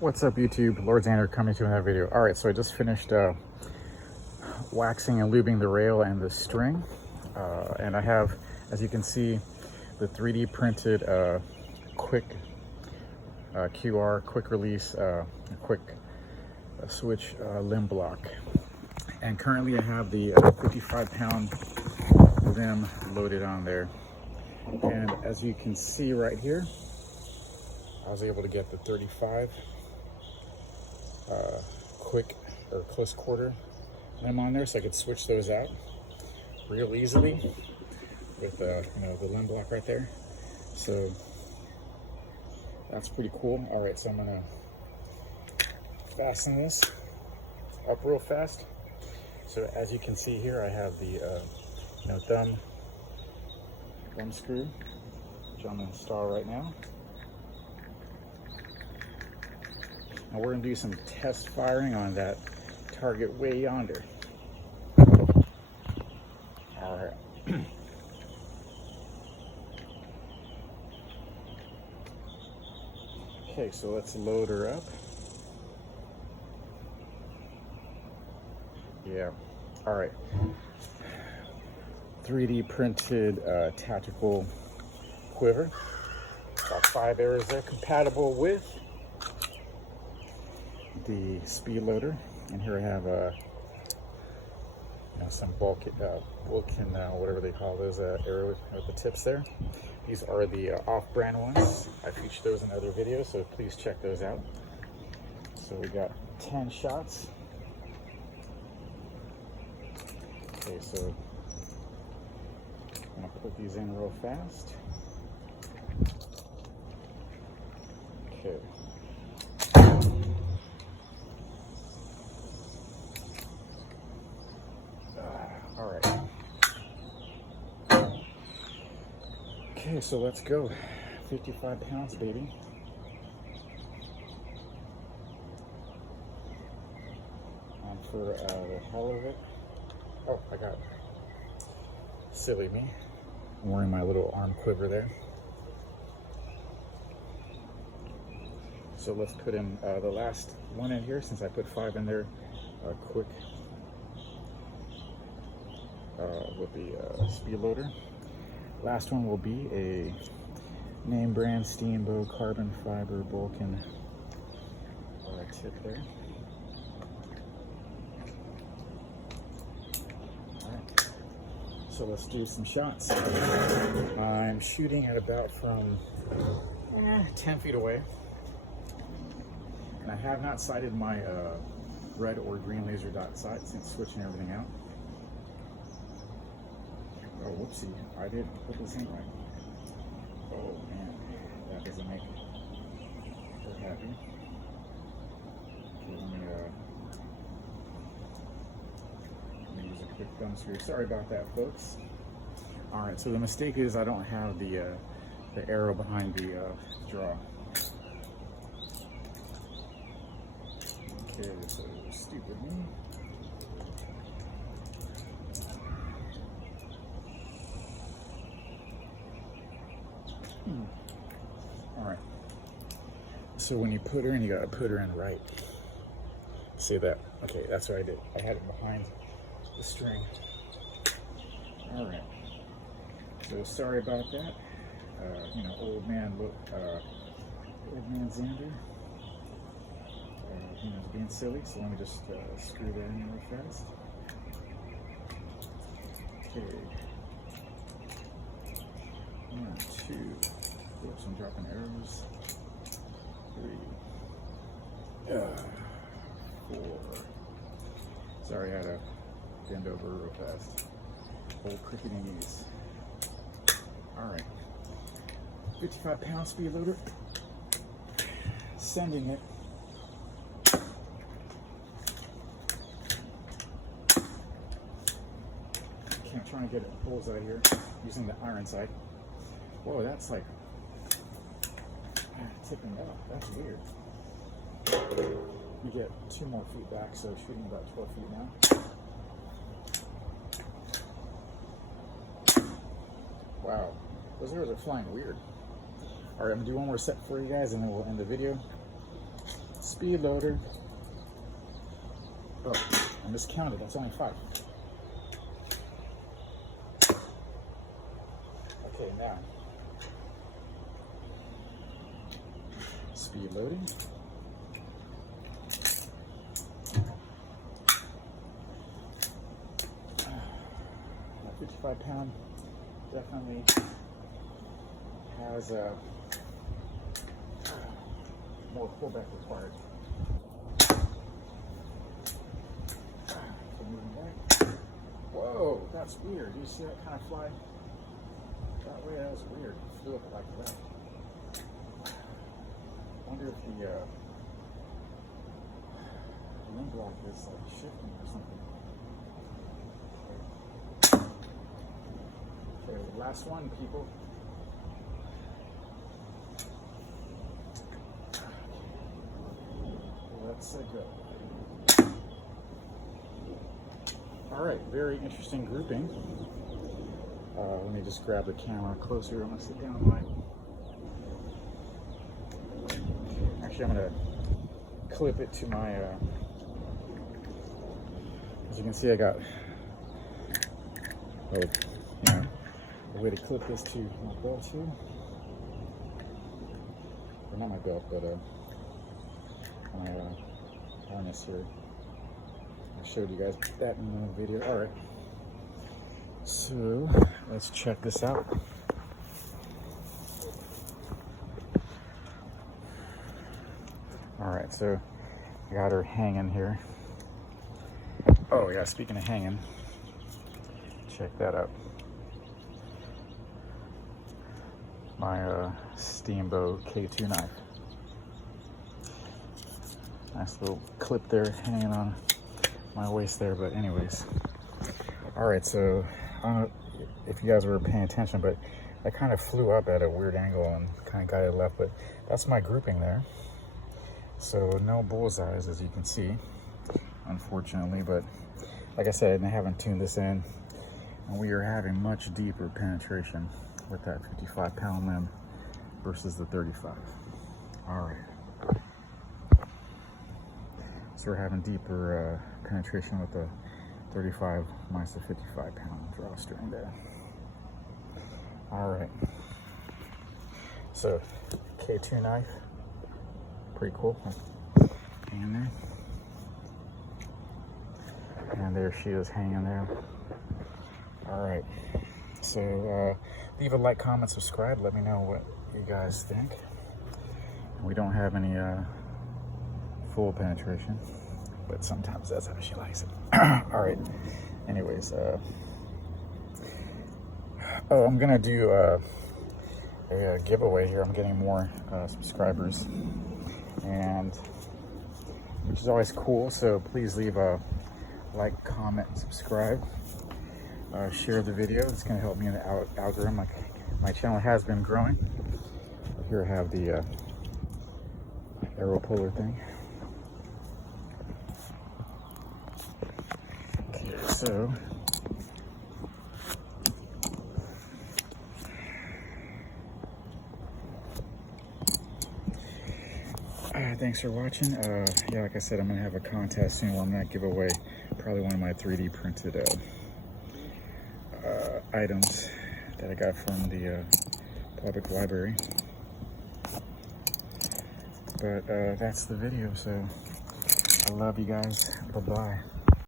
What's up YouTube? Lord Xander coming to another video. Alright, so I just finished waxing and lubing the rail and the string. And I have, as you can see, the 3D printed quick QR, quick release, quick switch limb block. And currently I have the 55-pound limb loaded on there. And as you can see right here, I was able to get the 35 quick or close quarter limb on there, so I could switch those out real easily with the limb block right there. So that's pretty cool. All right, so I'm gonna fasten this up real fast. So as you can see here, I have the thumb screw, which I'm gonna install right now. Now we're gonna do some test firing on that target way yonder. All right. Okay, so let's load her up. Yeah, all right. 3D printed tactical quiver. Got 5 arrows there, compatible with the speed loader. And here I have some Vulcan, whatever they call those arrows with the tips there. These are the off-brand ones. I featured those in other videos, so please check those out. So we got 10 shots. Okay, so I'm gonna put these in real fast. Okay. All right. Okay, so let's go. 55 pounds, baby. And for the hell of it, oh, I got silly me. I'm wearing my little arm quiver there. So let's put in the last one in here, since I put 5 in there quick with the speed loader. Last one will be a name brand Steamboat carbon fiber Vulcan tip there. Alright, so let's do some shots. I'm shooting at about from 10 feet away. And I have not sighted my red or green laser dot sight since switching everything out. Oh, whoopsie, I didn't put this in right. Oh man, that doesn't make her happy. Okay, let me use a quick thumb screw. Sorry about that, folks. All right, so the mistake is I don't have the arrow behind the draw. Okay, so stupid me. All right, so when you put her in, you gotta put her in right. See that? Okay, that's what I did. I had it behind the string. All right, so sorry about that. Old man Xander. Being silly, so let me just screw that in real fast. Okay. 1, 2. Oops, I'm dropping arrows. 3. 4. Sorry, I had to bend over real fast. Old cricket knees. Alright. 55-pound speed loader. Sending it. I'm trying to get holes out here using the iron sight. Whoa, that's like tipping up. That's weird. You get 2 more feet back, so shooting about 12 feet now. Wow, those arrows are flying weird. All right, I'm gonna do one more set for you guys and then we'll end the video. Speed loader. Oh, I miscounted. That's only 5. Okay, now. Speed loading. 55-pound definitely has more pullback required. Whoa, that's weird. You see that kind of fly? That way, that was weird. It flew up like that. I wonder if the wind block is like shifting or something. Okay, last one, people. Let's go. All right, very interesting grouping. Let me just grab the camera closer. I'm gonna sit down on my. Actually, I'm gonna clip it to my. As you can see, I got. A way to clip this to my belt here. Or not my belt, but my harness here. I showed you guys that in the video. All right. So let's check this out. All right, so I got her hanging here. Oh yeah, speaking of hanging, check that out. My Steamboat K2 knife. Nice little clip there hanging on my waist there, but anyways. All right, so I don't know if you guys were paying attention, but I kind of flew up at a weird angle and kind of guided left, but that's my grouping there. So no bullseyes, as you can see, unfortunately, but like I said, I haven't tuned this in, and we are having much deeper penetration with that 55-pound limb versus the 35. All right. So we're having deeper penetration with the 35 minus the 55-pound drawstring there. All right. So K2 knife, pretty cool. Hanging there. And there she is hanging there. All right. So leave a like, comment, subscribe. Let me know what you guys think. We don't have any full penetration, but sometimes that's how she likes it. All right. Anyways, oh, I'm gonna do a giveaway here. I'm getting more subscribers, and which is always cool. So please leave a like, comment, subscribe. Share the video. It's going to help me in the algorithm. My channel has been growing. Here I have the arrow puller thing. Okay, so thanks for watching. Yeah, like I said, I'm going to have a contest soon where I'm going to give away probably one of my 3D printed items that I got from the public library. But that's the video, so I love you guys. Bye-bye.